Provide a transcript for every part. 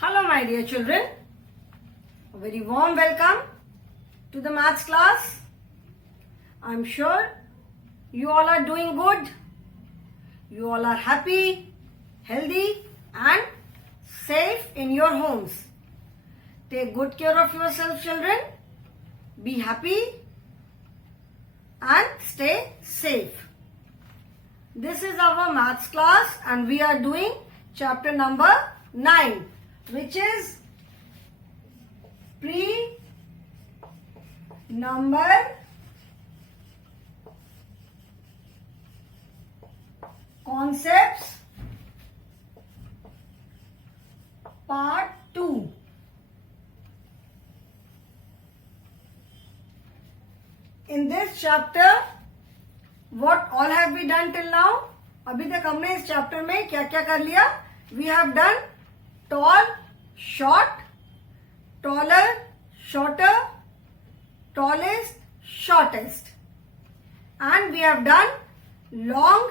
Hello my dear children, a very warm welcome to the maths class. I'm sure you all are doing good. You all are happy, healthy and safe in your homes. Take good care of yourself children. Be happy and stay safe. This is our maths class and we are doing chapter number 9, which is pre-number concepts part 2. In this chapter, what all have we done till now? अभी तक हमने इस chapter में क्या क्या कर लिया? We have done tall, short, taller, shorter, tallest, shortest. And we have done long,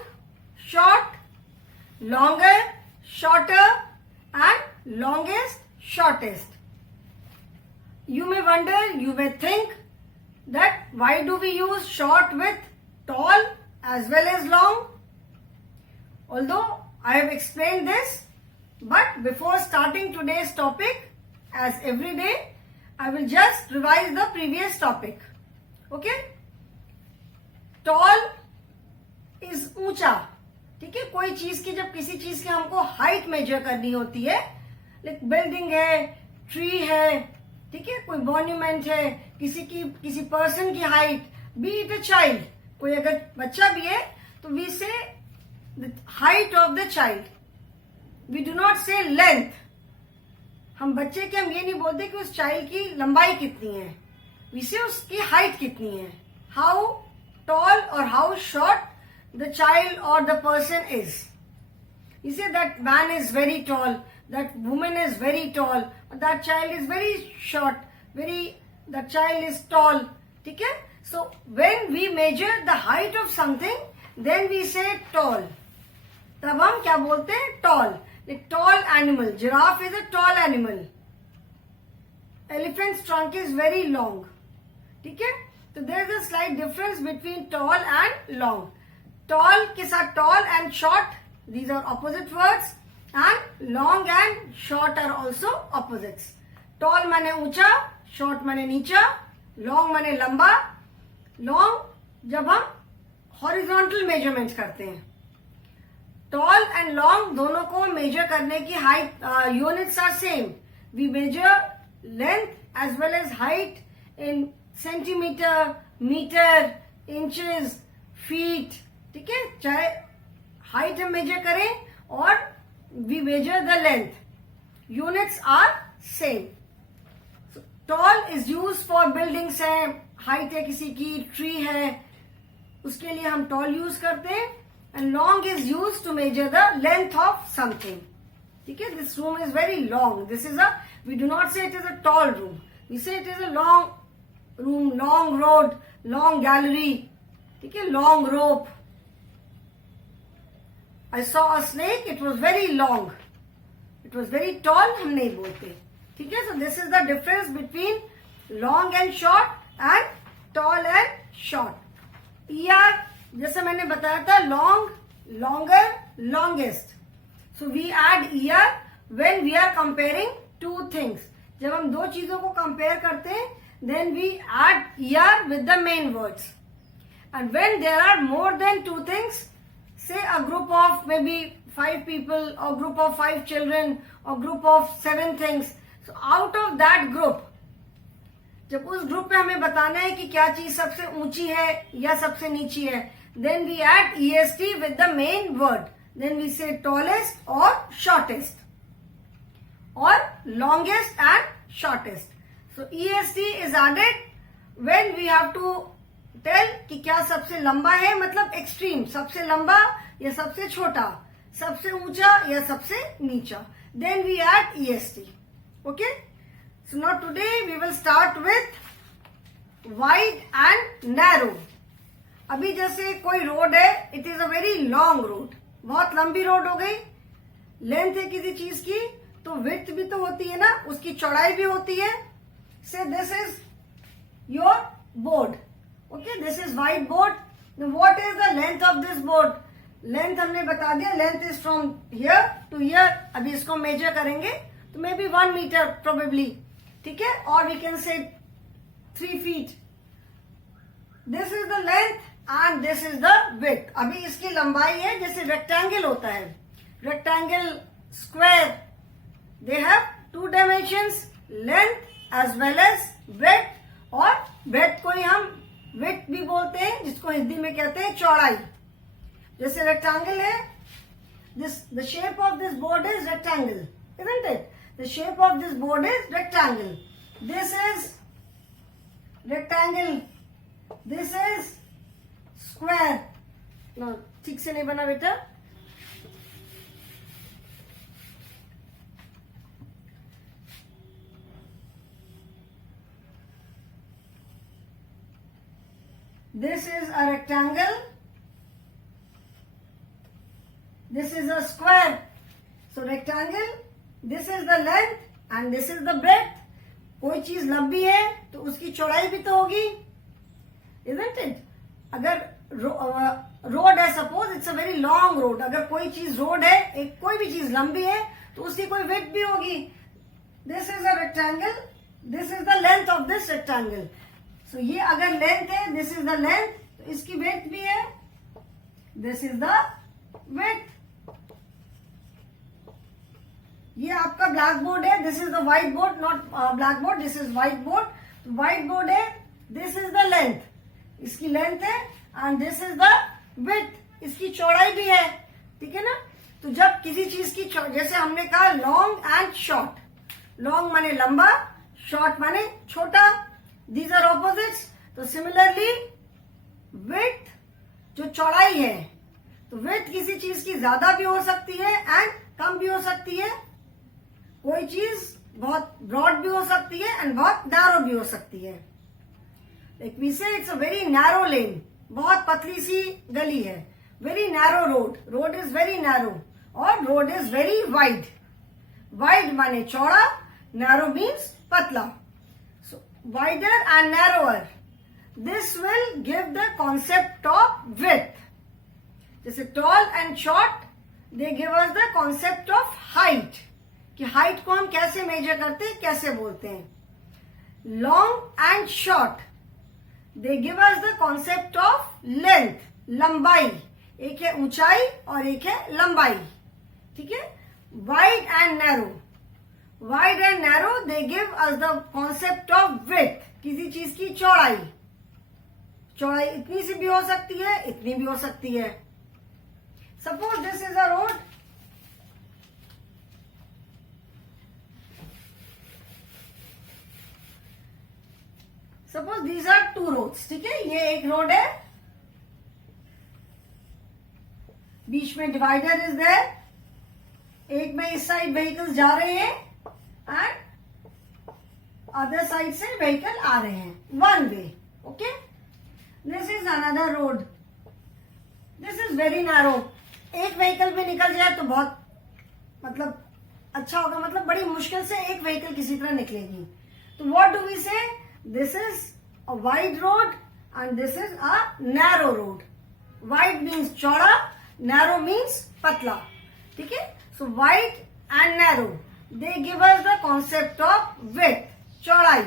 short, longer, shorter and longest, shortest. You may wonder, you may think that why do we use short with tall as well as long? Although I have explained this, but before starting today's topic, as every day, I will just revise the previous topic. Okay? Tall is ऊंचा. ठीक है, कोई चीज की जब किसी चीज की हमको हाइट मेजर करनी होती है, लाइक बिल्डिंग है, ट्री है, ठीक है, कोई मॉन्यूमेंट है, किसी पर्सन की height, be it a child, कोई अगर बच्चा भी है तो we say the height of the child. We do not say length. हम बच्चे के हम ये नहीं बोलते कि उस चाइल्ड की लंबाई कितनी है, वी से उसकी हाइट कितनी है. हाउ टॉल और हाउ शॉर्ट द चाइल्ड और the person is. You say that man is very tall, that woman is very tall, that child is very short, that child is tall. ठीक है? So when we measure the height of something, then we say tall. तब हम क्या बोलते हैं? Tall. The tall animal. Giraffe is a tall animal. Elephant's trunk is very long. ठीक है? So there is a slight difference between tall and long. Tall के साथ tall and short, these are opposite words, and long and short are also opposites. Tall माने ऊंचा, short माने नीचा, long माने लंबा. Long जब हम horizontal measurements करते हैं. Tall and long दोनों को measure करने की height units are same. We measure length as well as height in centimeter, meter, inches, feet. ठीक है, चाहे हाइट हम मेजर करें और we measure the length, units are same. Tall is use for buildings है, height है किसी की, ट्री है, उसके लिए हम टॉल यूज करते हैं. And long is use to measure the length of something. ठीक है, this room is very long. This is a, we do not say it is a tall room, we say it is a long room, long road, long gallery. ठीक है, long rope. I saw a snake, it was very long. It was very tall, हम नहीं बोलते. ठीक है, so this is the difference between long and short and tall and short. ER, जैसे मैंने बताया था, long, longer, longest. So we add ER when we are comparing two things. जब हम दो चीजों को compare करते हैं, then we add ER with the main words. And when there are more than two things, say a group of maybe 5 people or group of 5 children or group of 7 things. So out of that group, जब उस group में हमें बताना है कि क्या चीज सबसे ऊंची है या सबसे नीची है, then we add EST with the main word. Then we say tallest or shortest or longest and shortest. So EST is added when we have to tell कि क्या सबसे लंबा है, मतलब एक्सट्रीम, सबसे लंबा या सबसे छोटा, सबसे ऊंचा या सबसे नीचा. Then we add EST. Okay, so now today we will start with wide and narrow. अभी जैसे कोई रोड है, it is a very long road, बहुत लंबी रोड हो गई, लेंथ है किसी चीज की, तो विड्थ भी तो होती है ना, उसकी चौड़ाई भी होती है. Say this is your board. Okay, this is white board. What is the length of this board? Length हमने बता दिया, length is from here to here. अभी इसको मेजर करेंगे तो मे बी 1 मीटर प्रोबेबली. ठीक है, और we can say 3 feet. This is the length and this is the width. अभी इसकी लंबाई है, जैसे रेक्टेंगल होता है, rectangle, square, they have 2 dimensions, length as well as breadth. और ब्रेथ को ही हम विड्थ भी बोलते हैं, जिसको हिंदी में कहते हैं चौड़ाई. जैसे रेक्टेंगल है, the shape of this board is rectangle, isn't it? The shape of this board is rectangle. This is rectangle. This is square. No, ठीक से नहीं बना बेटा. This is a rectangle. This is a square. So rectangle, this is the length and this is the breadth. कोई चीज लंबी है तो उसकी चौड़ाई भी तो होगी, isn't it? अगर रोड है, suppose it's a very long road, अगर कोई चीज रोड है, एक कोई भी चीज लंबी है तो उसकी कोई विड्थ भी होगी. This is a rectangle, this is the length of this rectangle. So ये अगर लेंथ है, दिस इज द लेंथ, तो इसकी विड्थ भी है, दिस इज द विड्थ. ये आपका ब्लैक बोर्ड है, this is the white board, not black board, this is white board. White board है, दिस इज द लेंथ, इसकी लेंथ है, and this is the width, इसकी चौड़ाई भी है. ठीक है ना. तो जब किसी चीज की, जैसे हमने कहा लॉन्ग एंड शॉर्ट, लॉन्ग माने लंबा, शॉर्ट माने छोटा, दीज आर ऑपोजिट्स. तो सिमिलरली विड्थ, जो चौड़ाई है, तो विड्थ किसी चीज की ज्यादा भी हो सकती है एंड कम भी हो सकती है. कोई चीज बहुत ब्रॉड भी हो सकती है एंड बहुत नैरो भी हो सकती है. Like we say it's a very narrow lane, बहुत पतली सी गली है. Very narrow road, road is very narrow, और road is very wide. Wide माने चौड़ा, नैरो मीन्स पतला. So wider and narrower, this will give the concept of width. जैसे tall and short, they give us the concept of height, कि height को हम कैसे measure करते हैं, कैसे बोलते हैं. Long and short, they give us the concept of length, लंबाई. एक है ऊंचाई और एक है लंबाई. ठीक है. Wide and narrow, wide and narrow, they give us the concept of width, किसी चीज की चौड़ाई. चौड़ाई इतनी सी भी हो सकती है, इतनी भी हो सकती है. Suppose this is a road, suppose these are 2 roads. ठीक है, ये एक रोड है, बीच में डिवाइडर इज देयर. एक में इस साइड व्हीकल्स जा रहे हैं एंड अदर साइड से व्हीकल आ रहे हैं, 1 way. Okay, this is another road, this is very narrow. एक व्हीकल भी निकल जाए तो बहुत मतलब अच्छा होगा, मतलब बड़ी मुश्किल से एक व्हीकल किसी तरह निकलेगी. तो व्हाट डू वी से, this is a wide road and this is a narrow road. Wide means चौड़ा, नैरो मीन्स पतला. ठीक है. सो wide and narrow, they give us the concept of width, चौड़ाई.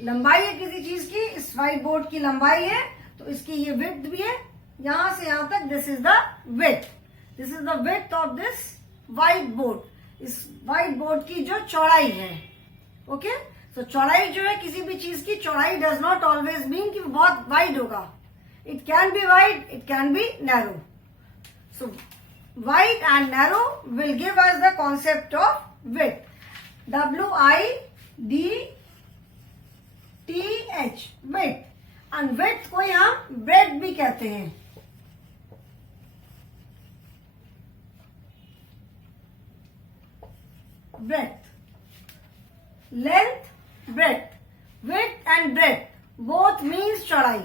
लंबाई है किसी चीज की, इस व्हाइट बोर्ड की लंबाई है, तो इसकी ये विड्थ भी है, यहां से यहां तक. This is the width, this is the width of this white board, इस व्हाइट बोर्ड की जो चौड़ाई है. ओके. तो चौड़ाई जो है किसी भी चीज की, चौड़ाई डज नॉट ऑलवेज मीन कि बहुत वाइड होगा. It can be wide, it can be narrow. So wide and narrow will give us the concept of width. WIDTH, width. And width को हम ब्रेथ भी कहते हैं. Breadth, length, breadth, width and breadth, both means चौड़ाई,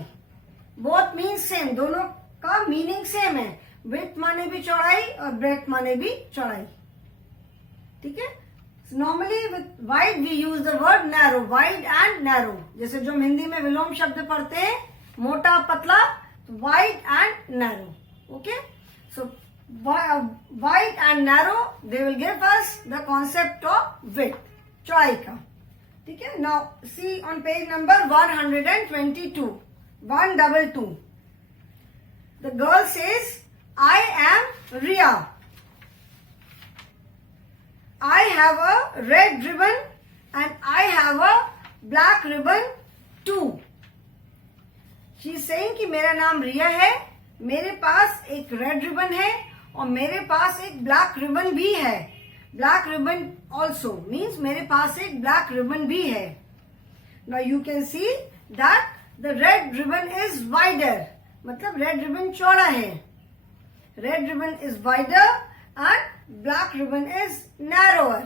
both means same, दोनों का meaning same है. Width माने भी चौड़ाई और ब्रेथ माने भी चौड़ाई. ठीक है. Normally with wide we use the word narrow, wide and narrow. जैसे जो हम हिंदी में विलोम शब्द पढ़ते हैं, मोटा पतला, wide and narrow. Okay, so wide and narrow they will give us the concept of width, चौड़ाई का। ठीक है, now see on page number 122, 122। The girl says, I am Riya, I have a red ribbon and I have a black ribbon too. She is saying कि मेरा नाम रिया है, मेरे पास एक रेड रिबन है और मेरे पास एक ब्लैक रिबन भी है। ब्लैक रिबन ऑल्सो मीन्स मेरे पास एक ब्लैक रिबन भी है। Now you can see that the red ribbon is wider, मतलब रेड रिबन चौड़ा है। Red ribbon is wider and black ribbon is narrower.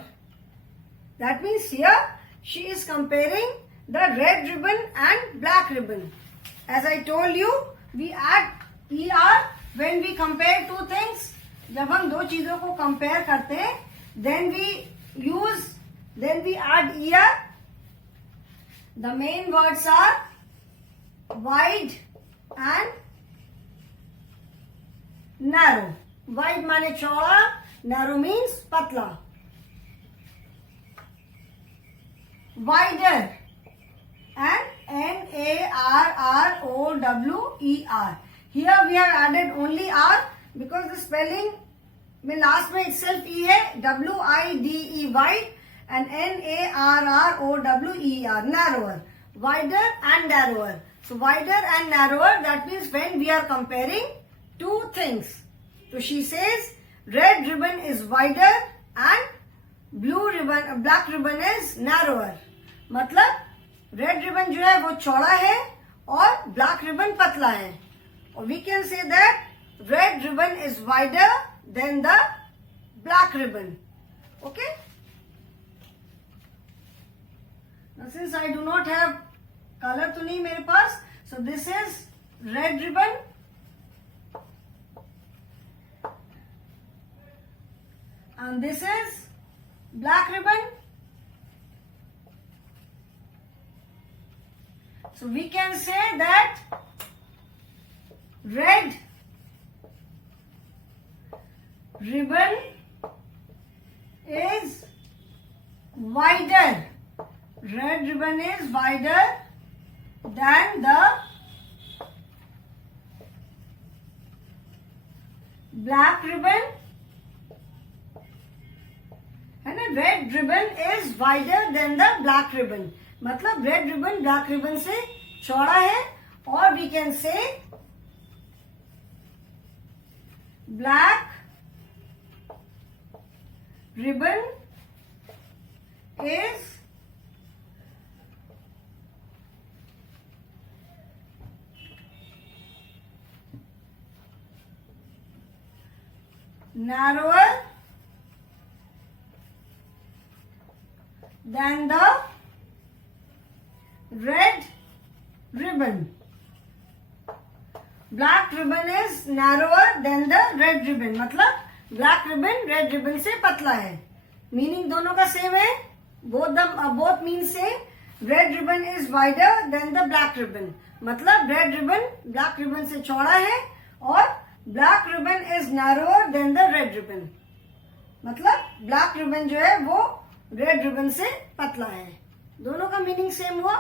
That means here she is comparing the red ribbon and black ribbon. As I told you, we add ER when we compare two things. जब हम दो चीजों को compare करते हैं, then we add ER. The main words are wide and narrow. Wide माने चौड़ा, narrow means पतला। Wider and Narrower. Here we have added only R because the spelling में last में itself E है, WIDE wide and NARROWER narrower. Wider and narrower. So wider and narrower, that means when we are comparing two things. So she says red ribbon is wider and black ribbon is narrower. मतलब red ribbon जो है वो चौड़ा है और black ribbon पतला है। और we can say that red ribbon is wider than the black ribbon. Okay, since I do not have colour तो नहीं मेरे पास, so this is red ribbon and this is black ribbon. So we can say that red ribbon is wider. Red ribbon is wider than the black ribbon. है ना, red ribbon is wider than the black ribbon. मतलब red ribbon black ribbon से चौड़ा है। और we can say black ribbon is narrower than the red ribbon. Black ribbon is narrower than the red ribbon. मतलब black ribbon red ribbon से पतला है। Meaning दोनों का सेम है, both means same. Red ribbon is wider than the black ribbon. मतलब red ribbon black ribbon से चौड़ा है और black ribbon is narrower than the red ribbon. मतलब black ribbon जो है वो रेड रिबन से पतला है। दोनों का मीनिंग सेम हुआ।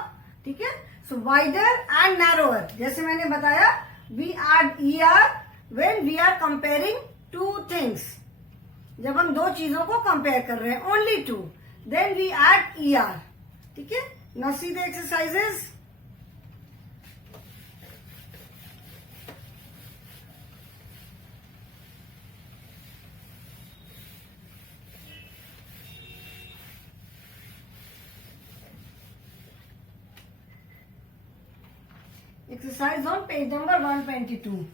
ठीक है, सो वाइडर एंड नैरोअर, जैसे मैंने बताया we add ER when we are comparing two things. जब हम दो चीजों को कंपेयर कर रहे हैं, only two, then we add ER। ठीक है, now see the exercises. Exercise on page number 122.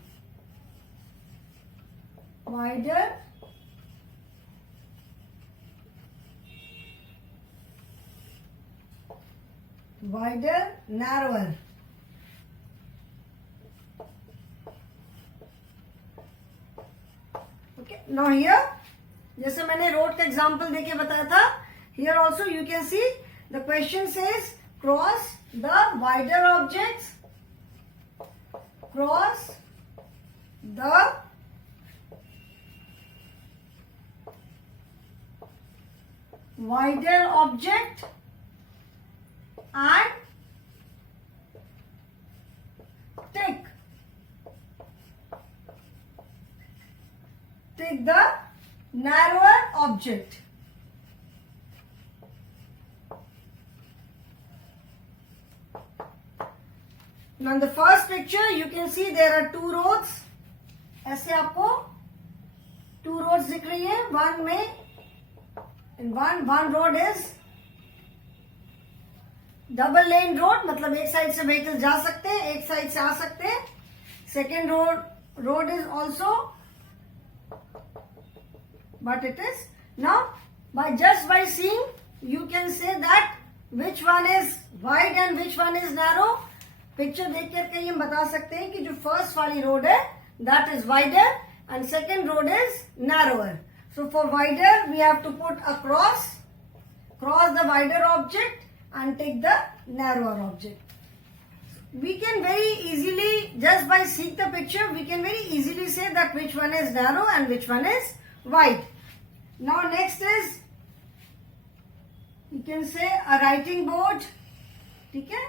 Wider narrower. Okay, now here जैसे मैंने रोड का एग्जाम्पल देके बताया था Here also you can see the question says cross the wider objects. Cross the wider object and take the narrower object. Now in the first picture you can see there are two roads. ऐसे आपको two roads दिख रही है. One में one road is double lane road, मतलब एक side से vehicle जा सकते हैं, एक साइड से आ सकते हैं. Second road is also, but it is now just by seeing you can say that which one is wide and which one is narrow. Picture देख करके हम बता सकते हैं कि जो फर्स्ट वाली रोड है that is wider and second road is narrower. So for wider we have to put a cross the wider object and take the narrower object. We can very easily, just by seeing the picture, we can very easily say that which one is narrow and which one is wide. Now next is, you can say a writing board. ठीक है?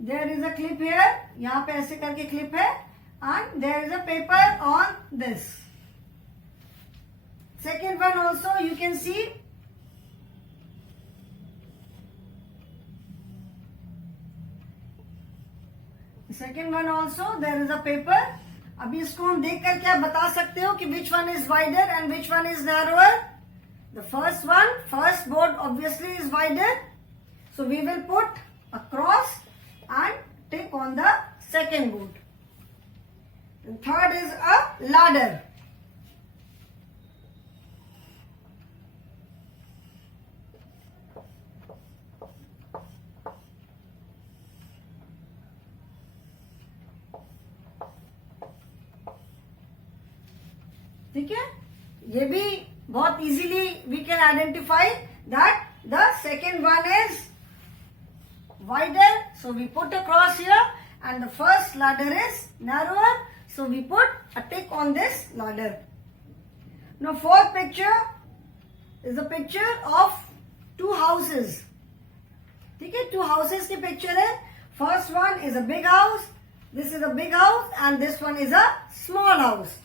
There is a clip here. यहाँ पे ऐसे करके clip है and there is a paper on this. Second one also you can see second one also there is a paper. अभी इसको हम देख करके आप बता सकते हो कि which one is wider and which one is narrower. The first board obviously is wider, so we will put a cross and tick on the second board. And third is a ladder. ठीक है, ये भी बहुत easily we can identify that the second one is wider, so we put a cross here, and the first ladder is narrower, so we put a tick on this ladder. Now fourth picture is the picture of two houses. ठीक है, two houses की picture है. First one is a big house, this is a big house and this one is a small house.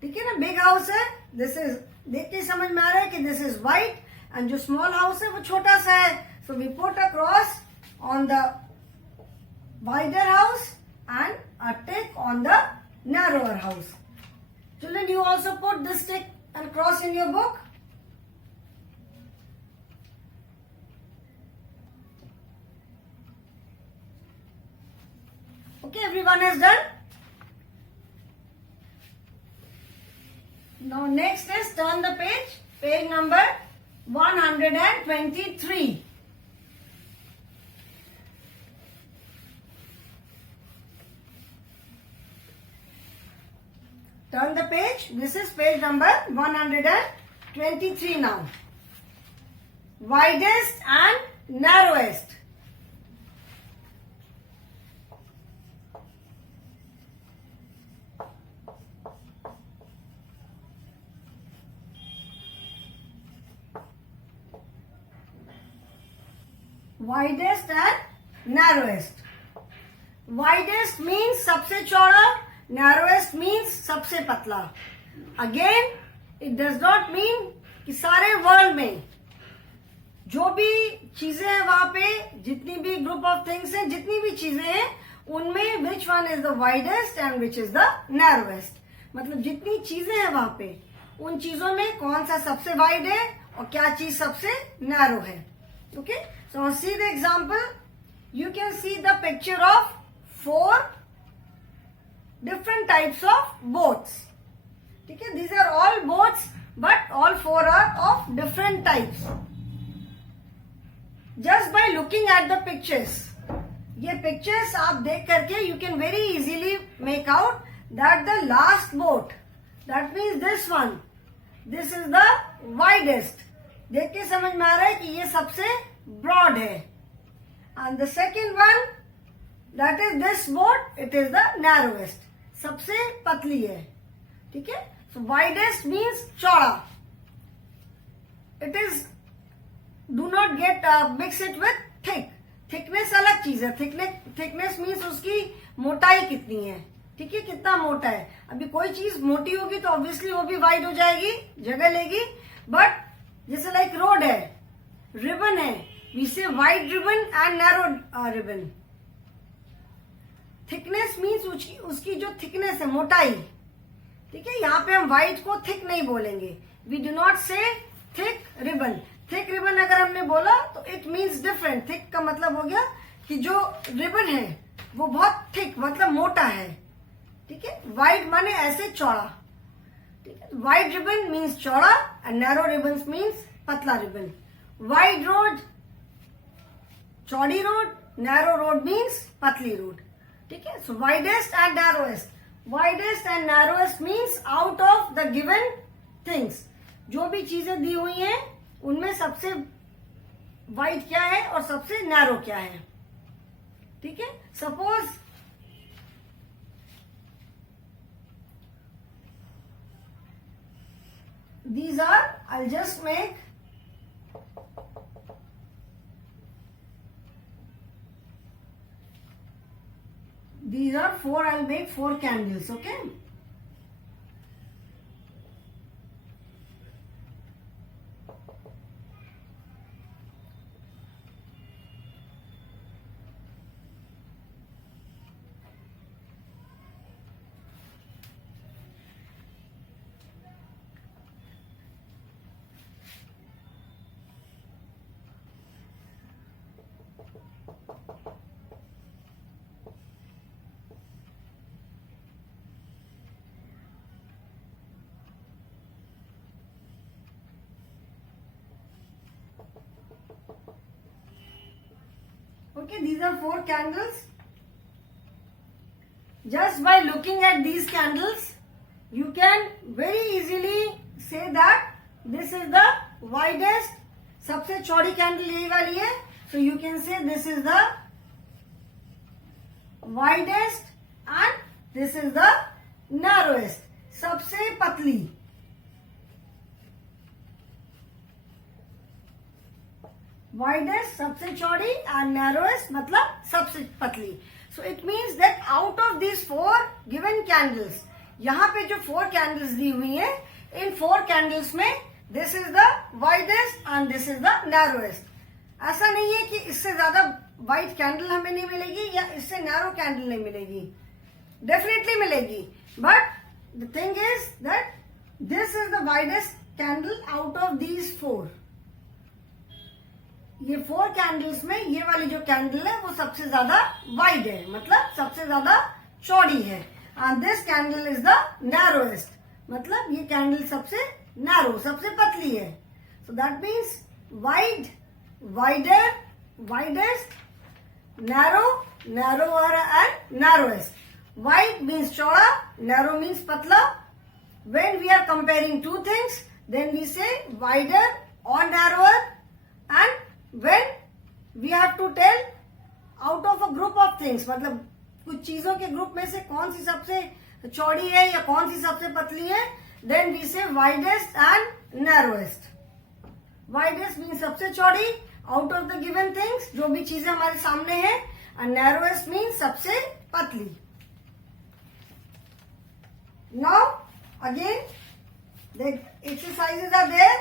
ठीक है ना, big house है, this is देख के समझ में आ रहा है कि दिस इज वाइड, एंड जो स्मॉल हाउस है वो छोटा सा है. So we put a cross on the wider house and a tick on the narrower house. Children, you also put this tick and cross in your book. Okay, everyone has done. Now next is turn the page number 123. Turn the page, this is page number 123 now. Widest and narrowest. Widest and narrowest. Widest means सबसे चौड़ा, narrowest means सबसे पतला. Again, it does not mean कि सारे world में जो भी चीजें हैं वहां पे, जितनी भी ग्रुप ऑफ थिंग्स हैं, जितनी भी चीजें हैं, उनमें which one is the widest and which is the narrowest. मतलब जितनी चीजें हैं वहां पे, उन चीजों में कौन सा सबसे वाइड है और क्या चीज सबसे नैरो है. Okay, so see the example. You can see the picture of 4 different types of boats. Okay, these are all boats, but all 4 are of different types. Just by looking at the pictures, ये pictures आप देख करके you can very easily make out that the last boat, that means this one, this is the widest. देख के समझ में आ रहा है कि ये सबसे ब्रॉड है. And the second one, that is this boat, it is the narrowest, सबसे पतली है. ठीक है. सो वाइडेस्ट मीन्स चौड़ा. It is, do not gate mix it with thick. Thickness अलग चीज है. थिकनेस मीन्स उसकी मोटाई कितनी है. ठीक है, कितना मोटा है. अभी कोई चीज मोटी होगी तो ऑब्वियसली वो भी वाइड हो जाएगी, जगह लेगी. बट जैसे लाइक रोड है, रिबन है, वी से wide ribbon and narrow ribbon. Thickness means उसकी जो थिकनेस है, मोटाई. ठीक है, यहाँ पे हम वाइड को थिक नहीं बोलेंगे. वी डू नॉट से थिक रिबन. थिक रिबन अगर हमने बोला तो इट मीन्स डिफरेंट. थिक का मतलब हो गया कि जो रिबन है वो बहुत थिक, मतलब मोटा है. ठीक है. वाइड माने ऐसे चौड़ा. ठीक है. वाइड रिबन मीन्स चौड़ा एंड नैरो रिबन मीन्स पतला रिबन. वाइड रोड, चौड़ी रोड. नैरो रोड मीन्स पतली रोड. ठीक है. So widest and narrowest. Widest and narrowest means out of the given things. जो भी चीजें दी हुई हैं उनमें सबसे वाइड क्या है और सबसे नैरो क्या है. ठीक है. Suppose these are, I'll just make these are four, I'll make 4 candles. Okay. Okay, these are 4 candles. Just by looking at these candles, you can very easily say that this is the widest, सबसे चौड़ी candle यही वाली है. So you can say this is the widest and this is the narrowest, सबसे पतली. Widest सबसे चौड़ी and narrowest मतलब सबसे पतली. So it means that out of this 4 given candles, यहाँ पे जो 4 कैंडल्स दी हुई हैं, इन 4 कैंडल्स में this is the widest and this is the narrowest. ऐसा नहीं है कि इससे ज्यादा वाइड कैंडल हमें नहीं मिलेगी या इससे नैरो कैंडल नहीं मिलेगी. डेफिनेटली मिलेगी. But the thing is that this is the widest candle out of these 4. ये 4 कैंडल्स में ये वाली जो कैंडल है वो सबसे ज्यादा वाइड है, मतलब सबसे ज्यादा चौड़ी है. And this candle is the narrowest, मतलब ये कैंडल सबसे नैरो, सबसे पतली है. So that means wide, wider, widest, narrow, narrower and narrowest. Wide means चौड़ा, नैरो मीन्स पतला. When we are comparing 2 things, then we say wider और narrower. And when we have to tell out of a group of things, मतलब कुछ चीजों के group में से कौन सी सबसे चौड़ी है या कौन सी सबसे पतली है, then we say widest and narrowest. Widest means सबसे चौड़ी out of the given things, जो भी चीजें हमारे सामने हैं, and narrowest means सबसे पतली. Now again the exercises are there.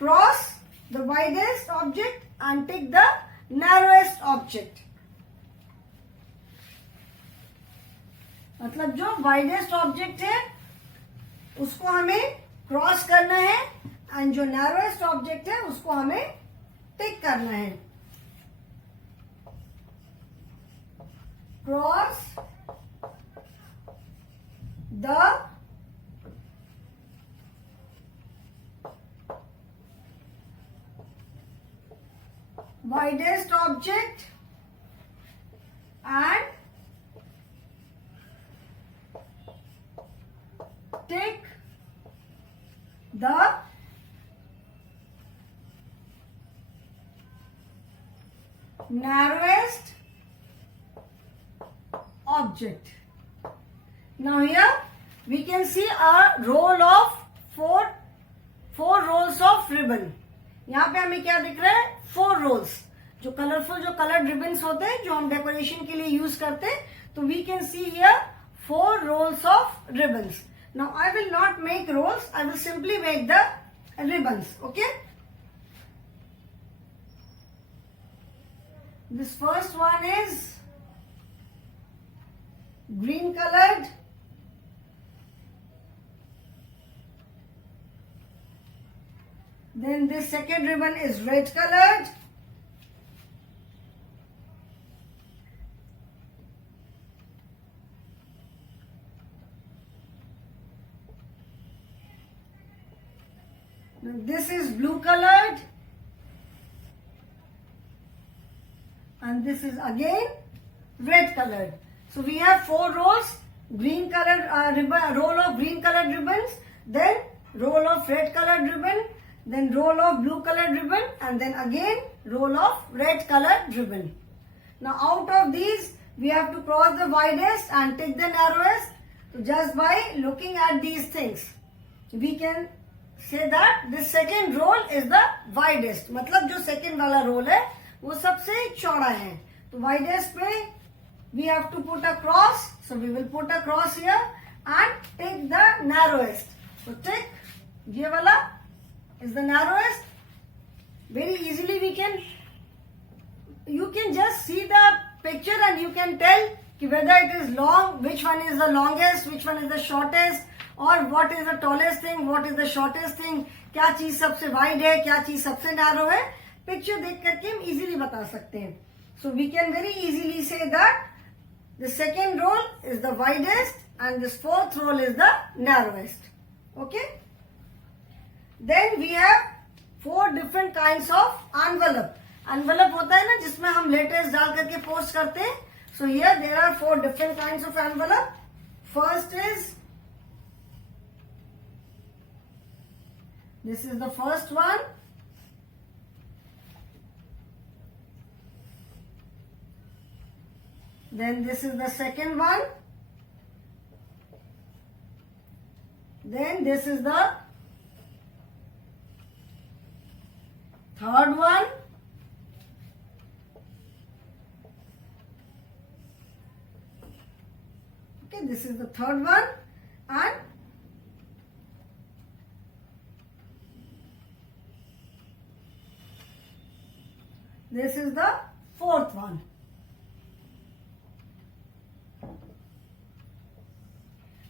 Cross the widest object and take the narrowest object. मतलब जो वाइडेस्ट ऑब्जेक्ट है उसको हमें क्रॉस करना है एंड जो नैरोएस्ट ऑब्जेक्ट है उसको हमें टिक करना है. Cross the widest object and take the narrowest object. Now here we can see a roll of four rolls of ribbon. यहाँ पे हमें क्या दिख रहा है? 4 rolls. जो कलरफुल जो कलर्ड रिबन्स होते हैं जो हम डेकोरेशन के लिए यूज करते हैं, तो we can see here 4 rolls of ribbons. Now I will not make rolls, I will simply make the ribbons. Okay, this first one is green colored, then this second ribbon is red colored, this is blue colored, and this is again red colored. So we have 4 rows, green colored ribbon, roll of green colored ribbons, then roll of red colored ribbon, then roll of blue colored ribbon, and then again roll of red colored ribbon. Now out of these we have to cross the widest and take the narrowest. So just by looking at these things we can say that this second roll is the widest. मतलब जो second वाला roll है वो सबसे चौड़ा है. तो widest पे we have to put a cross. So we will put a cross here and take the narrowest. So take ये वाला is the narrowest. Very easily you can just see the picture and you can tell whether it is long, which one is the longest, which one is the shortest, or what is the tallest thing, what is the shortest thing, क्या चीज सबसे wide है, क्या चीज सबसे narrow है. Picture देख करके हम easily बता सकते हैं. So we can very easily say that the second roll is the widest and this fourth roll is the narrowest. Okay. Then we have 4 different kinds of envelope. Envelope होता है ना जिसमें हम letters डाल करके post करते हैं. So here there are 4 different kinds of envelope. First is, this is the first one. Then this is the second one. Then this is the third one. Okay, this is the third one, and this is the fourth one.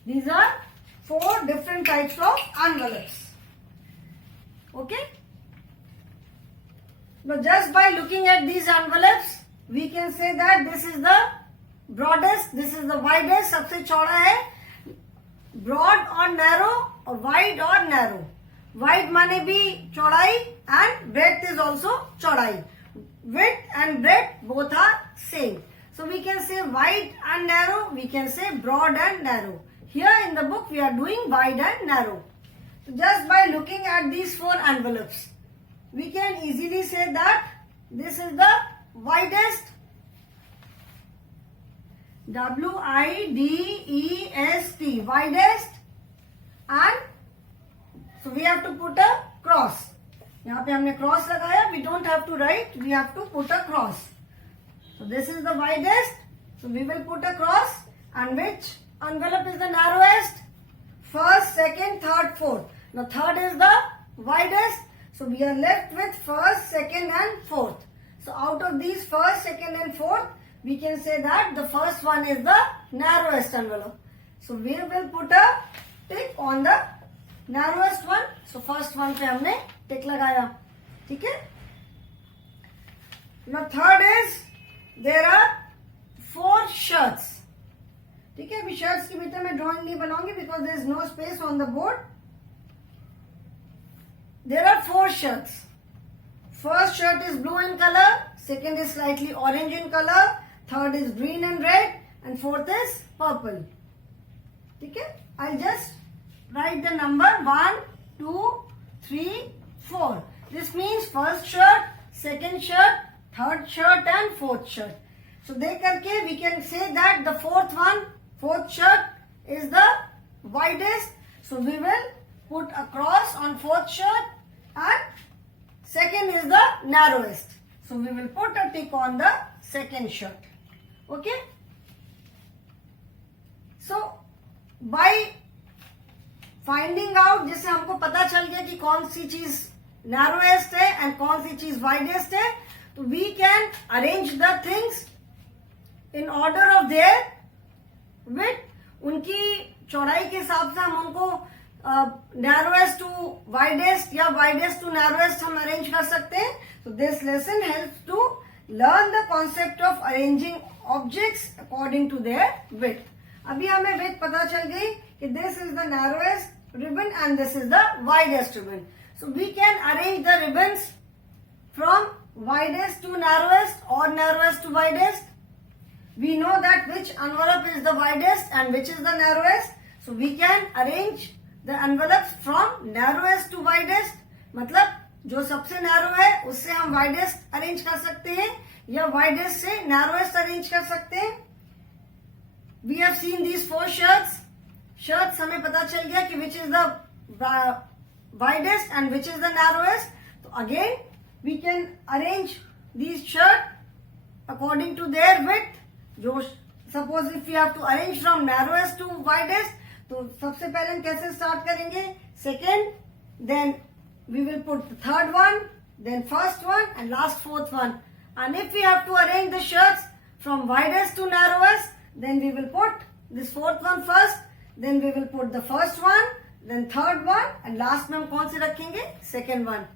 These are 4 different types of envelopes. Okay. Now just by looking at these envelopes, we can say that this is the broadest, this is the widest, सबसे चौड़ा है. Broad or narrow, or wide or narrow. Wide माने भी चौड़ाई and breadth is also चौड़ाई. Width and breadth both are same. So we can say wide and narrow, we can say broad and narrow. Here in the book we are doing wide and narrow. So just by looking at these 4 envelopes, we can easily say that this is the widest, widest, widest, and so we have to put a cross. यहाँ पे हमने cross लगाया, we don't have to write, we have to put a cross. So this is the widest, so we will put a cross. And which envelope is the narrowest? First, second, third, fourth. Now third is the widest, so we are left with first, second and fourth. So out of these first, second and fourth, we can say that the first one is the narrowest envelope. So we will put a tick on the narrowest one. So first one पे हमने tick लगाया. ठीक है? Now third is, there are 4 shirts. ठीक है, अभी shirts के भीतर मैं drawing नहीं बनाऊंगी because there is no space on the board. There are 4 shirts. First shirt is blue in color, second is slightly orange in color, third is green and red, and fourth is purple. ठीक है? I'll just write the number 1, 2, 3, 4. This means first shirt, second shirt, third shirt and fourth shirt. So देख करके we can say that the fourth shirt is the widest. So we will put a cross on fourth shirt and second is the narrowest. So we will put a tick on the second shirt. Okay. So by finding out, जिससे हमको पता चल गया कि कौन सी चीज narrowest है and कौन सी चीज widest है, तो we can arrange the things in order of their width. उनकी चौड़ाई के हिसाब से हम उनको narrowest to widest या widest to narrowest हम arrange कर सकते हैं. So this lesson helps to learn the concept of arranging objects according to their width. अभी हमें width पता चल गई कि this is the narrowest ribbon and this is the widest ribbon. So we can arrange the ribbons from widest to narrowest or narrowest to widest. We know that which envelope is the widest and which is the narrowest. So we can arrange the envelopes from narrowest to widest. मतलब जो सबसे narrow है उससे हम widest arrange कर सकते हैं या widest से narrowest arrange कर सकते हैं. We have seen these 4 shirts. Shirts हमें पता चल गया कि which is the widest and which is the narrowest. So again we can arrange these shirts according to their width. जो suppose if we have to arrange from narrowest to widest, तो सबसे पहले हम कैसे start करेंगे? Second, then we will put the third one, then first one and last fourth one. And if we have to arrange the shirts from widest to narrowest, then we will put this fourth one first, then we will put the first one, then third one and last में हम कौन से रखेंगे? Second one.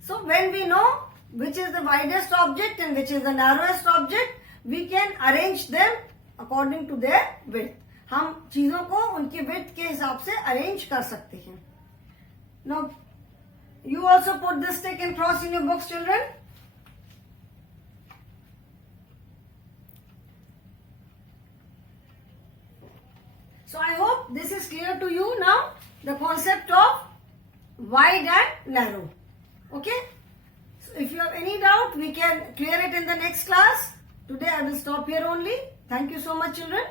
So when we know which is the widest object and which is the narrowest object, we can arrange them according to their width. हम चीजों को उनके width के हिसाब से arrange कर सकते हैं. Now you also put this tick and cross in your books, children. So I hope this is clear to you now, the concept of wide and narrow. Okay. So if you have any doubt, we can clear it in the next class. Today I will stop here only. Thank you so much, children.